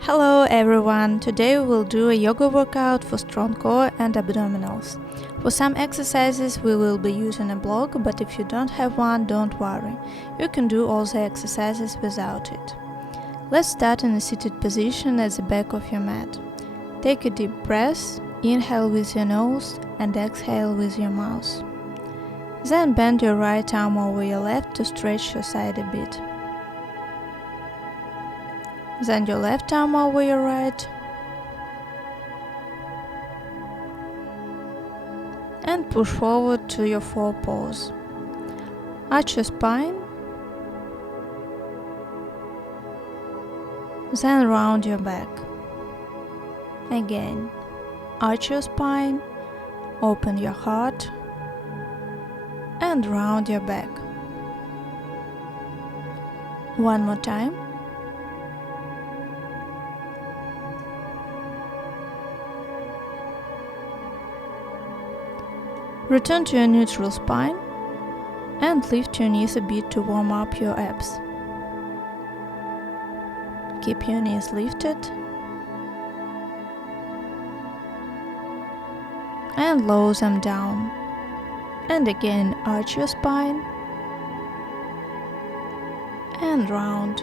Hello everyone! Today we will do a yoga workout for strong core and abdominals. For some exercises we will be using a block, but if you don't have one, don't worry. You can do all the exercises without it. Let's start in a seated position at the back of your mat. Take a deep breath, inhale with your nose and exhale with your mouth. Then bend your right arm over your left to stretch your side a bit. Then your left arm over your right. And push forward to your forepaws. Arch your spine. Then round your back. Again, arch your spine, open your heart, and round your back. One more time. Return to your neutral spine and lift your knees a bit to warm up your abs. Keep your knees lifted and lower them down. And again, arch your spine and round.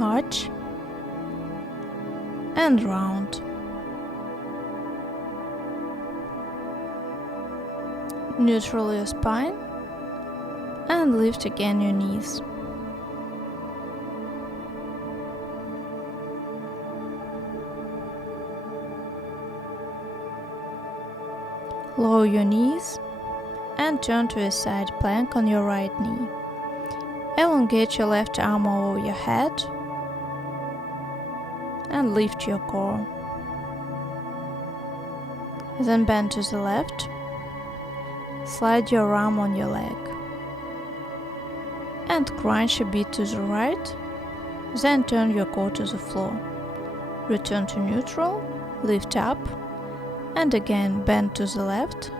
Arch and round. Neutral your spine and lift again your knees. Lower your knees and turn to a side plank on your right knee. Elongate your left arm over your head and lift your core. Then bend to the left. Slide your arm on your leg. And crunch a bit to the right. Then turn your core to the floor. Return to neutral, lift up, and again bend to the left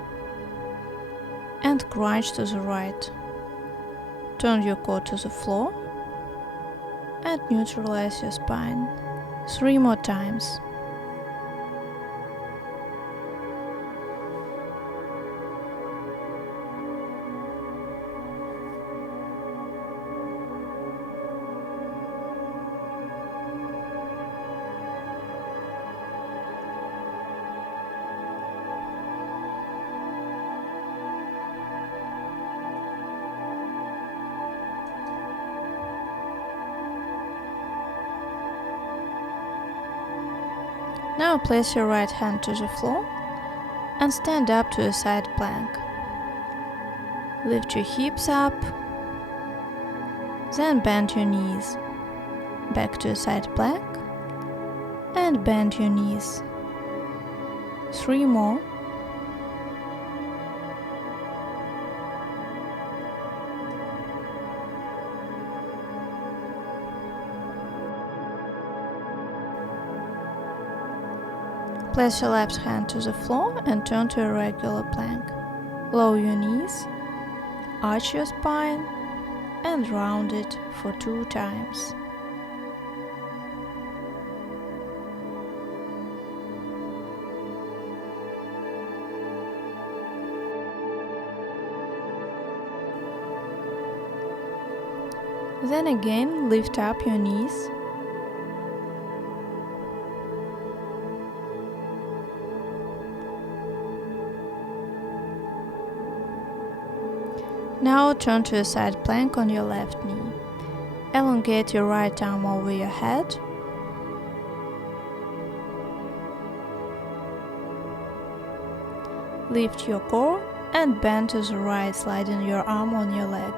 and crunch to the right. Turn your core to the floor and neutralize your spine. 3 more times. Now place your right hand to the floor and stand up to a side plank. Lift your hips up, then bend your knees. Back to a side plank and bend your knees. 3 more. Place your left hand to the floor and turn to a regular plank. Lower your knees, arch your spine, and round it for 2 times. Then again, lift up your knees. Now turn to a side plank on your left knee. Elongate your right arm over your head. Lift your core and bend to the right, sliding your arm on your leg.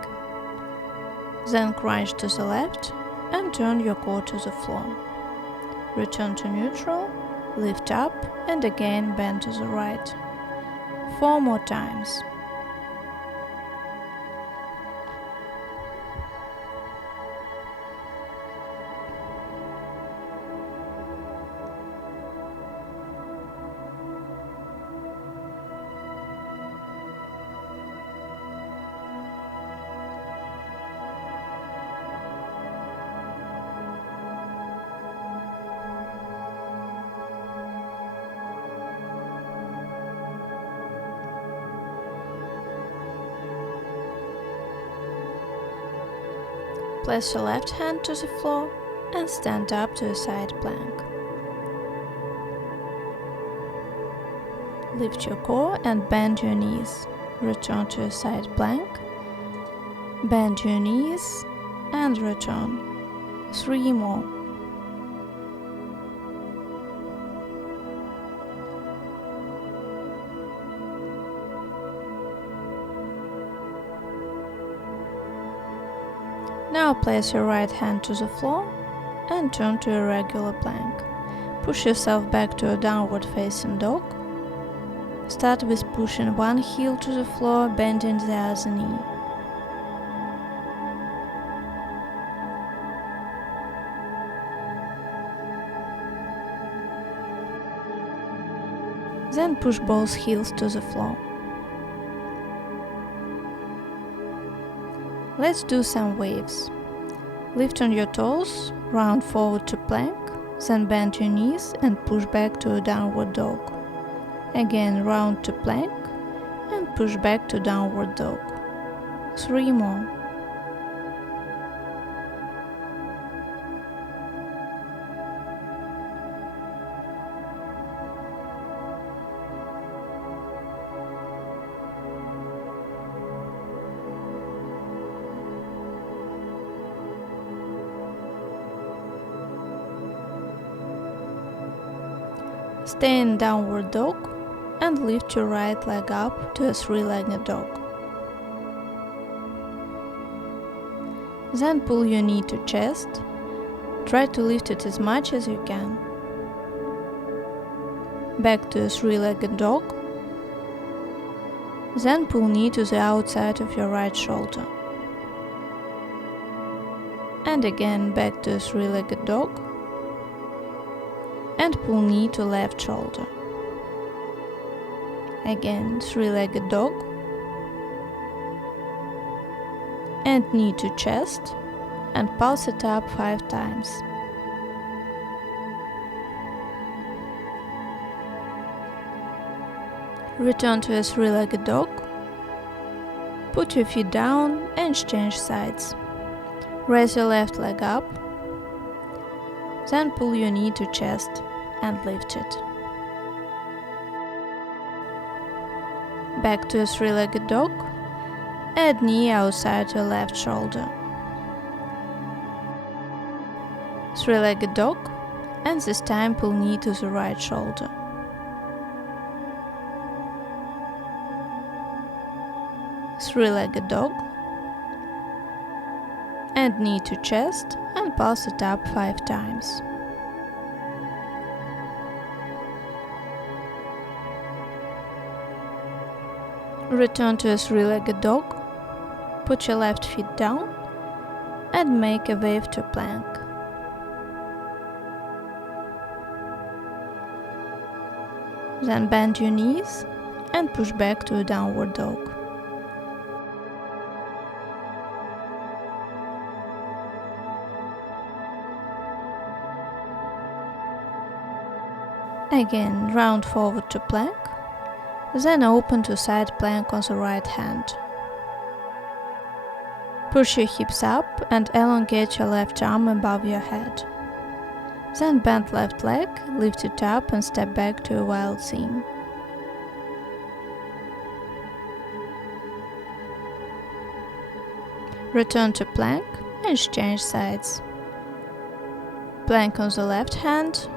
Then crunch to the left and turn your core to the floor. Return to neutral, lift up and again bend to the right. 4 more times. Place your left hand to the floor and stand up to a side plank. Lift your core and bend your knees. Return to a side plank. Bend your knees and return. 3 more. Now place your right hand to the floor and turn to a regular plank. Push yourself back to a downward facing dog. Start with pushing one heel to the floor, bending the other knee. Then push both heels to the floor. Let's do some waves. Lift on your toes, round forward to plank, then bend your knees and push back to a downward dog. Again, round to plank and push back to downward dog. 3 more. Stay in downward dog and lift your right leg up to a 3-legged dog. Then pull your knee to chest. Try to lift it as much as you can. Back to a 3-legged dog. Then pull knee to the outside of your right shoulder. And again back to a 3-legged dog. And pull knee to left shoulder. Again 3-legged dog. And knee to chest and pulse it up 5 times. Return to a 3-legged dog. Put your feet down and change sides. Raise your left leg up. Then pull your knee to chest and lift it. Back to a 3-legged dog. Add knee outside your left shoulder. 3-legged dog, and this time pull knee to the right shoulder. Three-legged dog, and knee to chest and pulse it up 5 times. Return to a 3-legged dog, put your left feet down and make a wave to plank. Then bend your knees and push back to a downward dog. Again, round forward to plank, then open to side plank on the right hand. Push your hips up and elongate your left arm above your head. Then bend left leg, lift it up and step back to a wild seam. Return to plank and change sides. Plank on the left hand,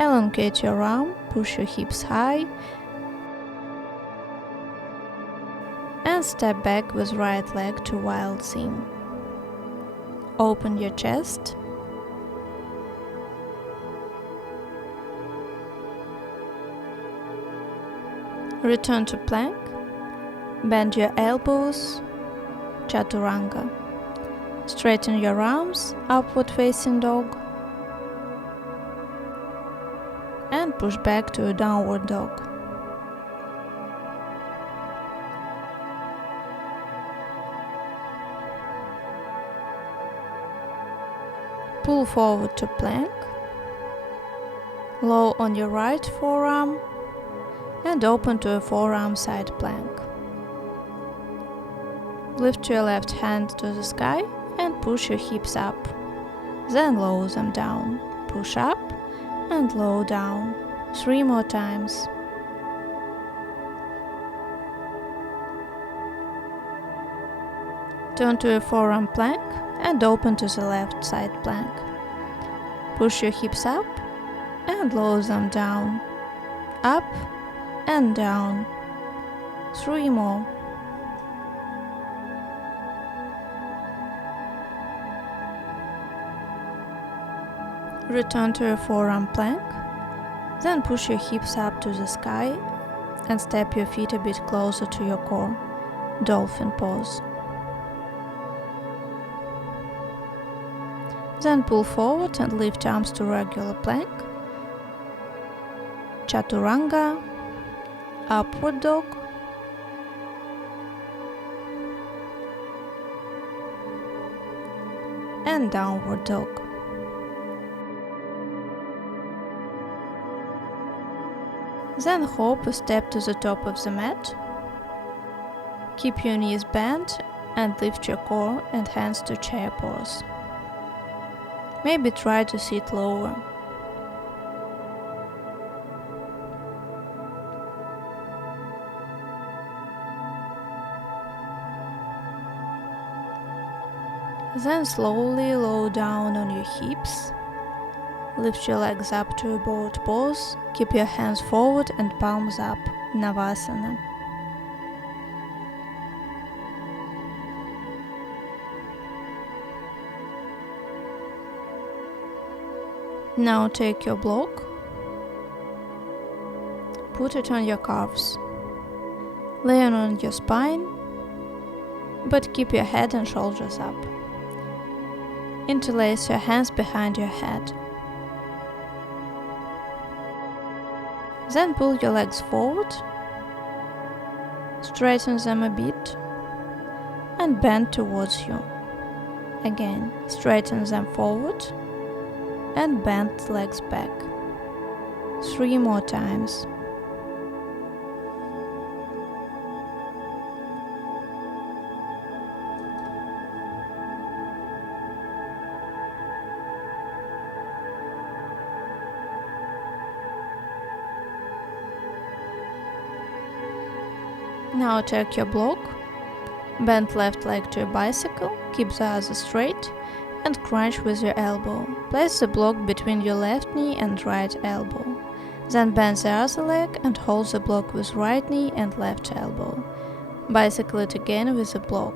elongate your arm, push your hips high, and step back with right leg to wild seam. Open your chest. Return to plank. Bend your elbows, chaturanga. Straighten your arms, upward facing dog. And push back to a downward dog. Pull forward to plank, low on your right forearm, and open to a forearm side plank. Lift your left hand to the sky and push your hips up. Then lower them down. Push up and lower down. 3 more times. Turn to a forearm plank and open to the left side plank. Push your hips up and lower them down. Up and down. 3 more. Return to a forearm plank. Then push your hips up to the sky and step your feet a bit closer to your core. Dolphin pose. Then pull forward and lift arms to regular plank. Chaturanga. Upward dog. And downward dog. Then hop a step to the top of the mat. Keep your knees bent and lift your core and hands to chair pose. Maybe try to sit lower. Then slowly lower down on your hips. Lift your legs up to a boat pose. Keep your hands forward and palms up. Navasana. Now take your block. Put it on your calves. Lay it on your spine, but keep your head and shoulders up. Interlace your hands behind your head. Then pull your legs forward, straighten them a bit, and bend towards you. Again, straighten them forward, and bend legs back. 3 more times. Now take your block, bend left leg to a bicycle, keep the other straight, and crunch with your elbow. Place the block between your left knee and right elbow. Then bend the other leg and hold the block with right knee and left elbow. Bicycle it again with the block.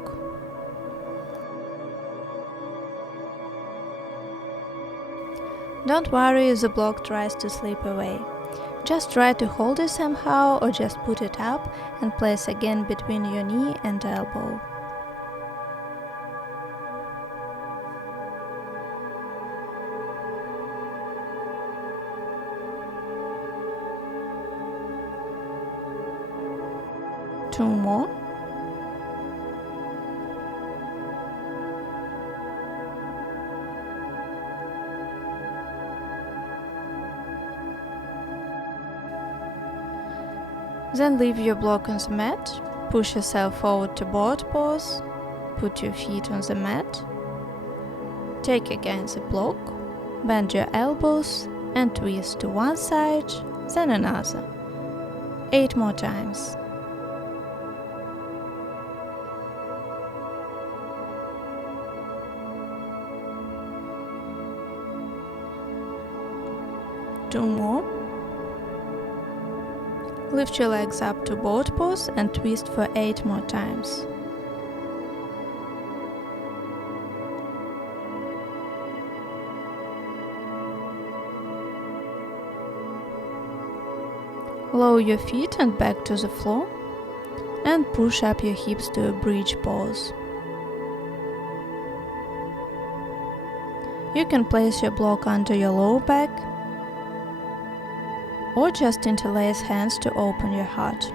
Don't worry if the block tries to slip away. Just try to hold it somehow or just put it up and place again between your knee and elbow. Two more. Then leave your block on the mat, push yourself forward to boat pose, put your feet on the mat, take again the block, bend your elbows and twist to one side, then another. 8 more times. Two more. Lift your legs up to boat pose and twist for 8 more times. Lower your feet and back to the floor and push up your hips to a bridge pose. You can place your block under your lower back or just interlace hands to open your heart.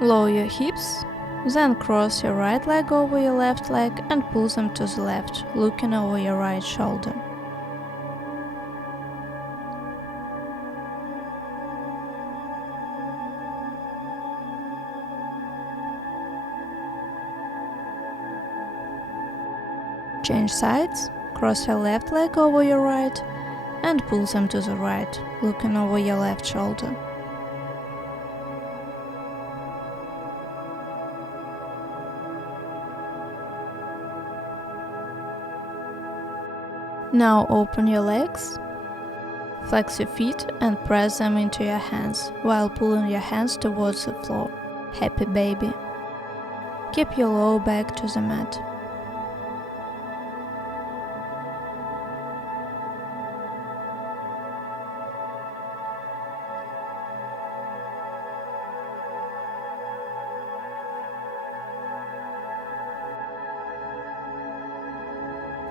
Lower your hips, then cross your right leg over your left leg and pull them to the left, looking over your right shoulder. Change sides, cross your left leg over your right and pull them to the right, looking over your left shoulder. Now open your legs, flex your feet and press them into your hands while pulling your hands towards the floor. Happy baby. Keep your lower back to the mat.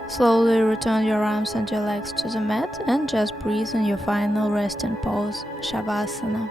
Slowly return your arms and your legs to the mat and just breathe in your final resting pose, Shavasana.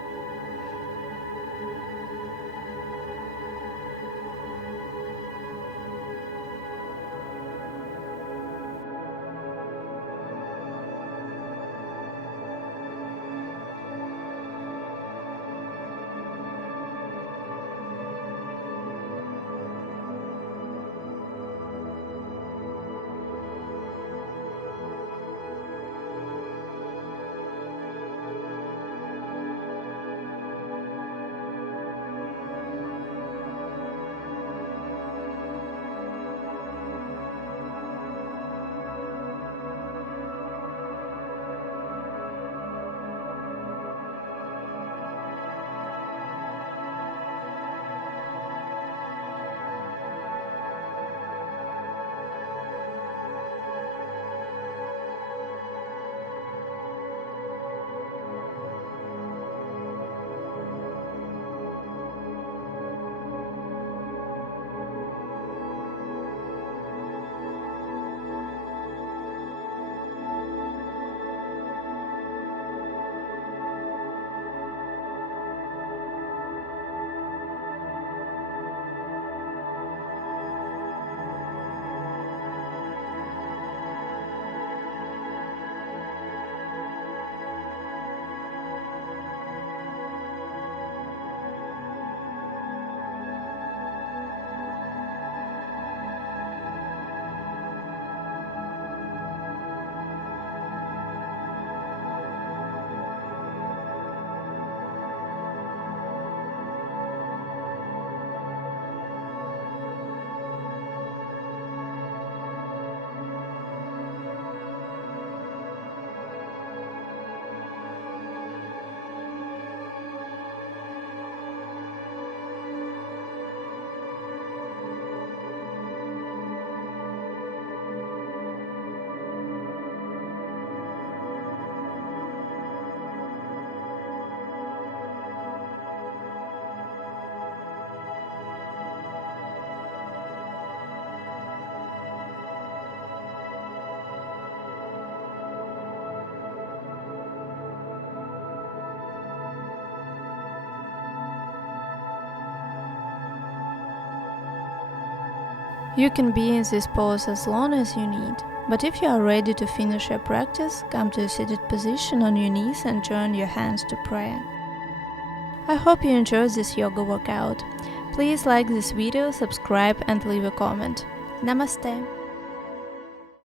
You can be in this pose as long as you need, but if you are ready to finish your practice, come to a seated position on your knees and join your hands to prayer. I hope you enjoyed this yoga workout. Please like this video, subscribe and leave a comment. Namaste.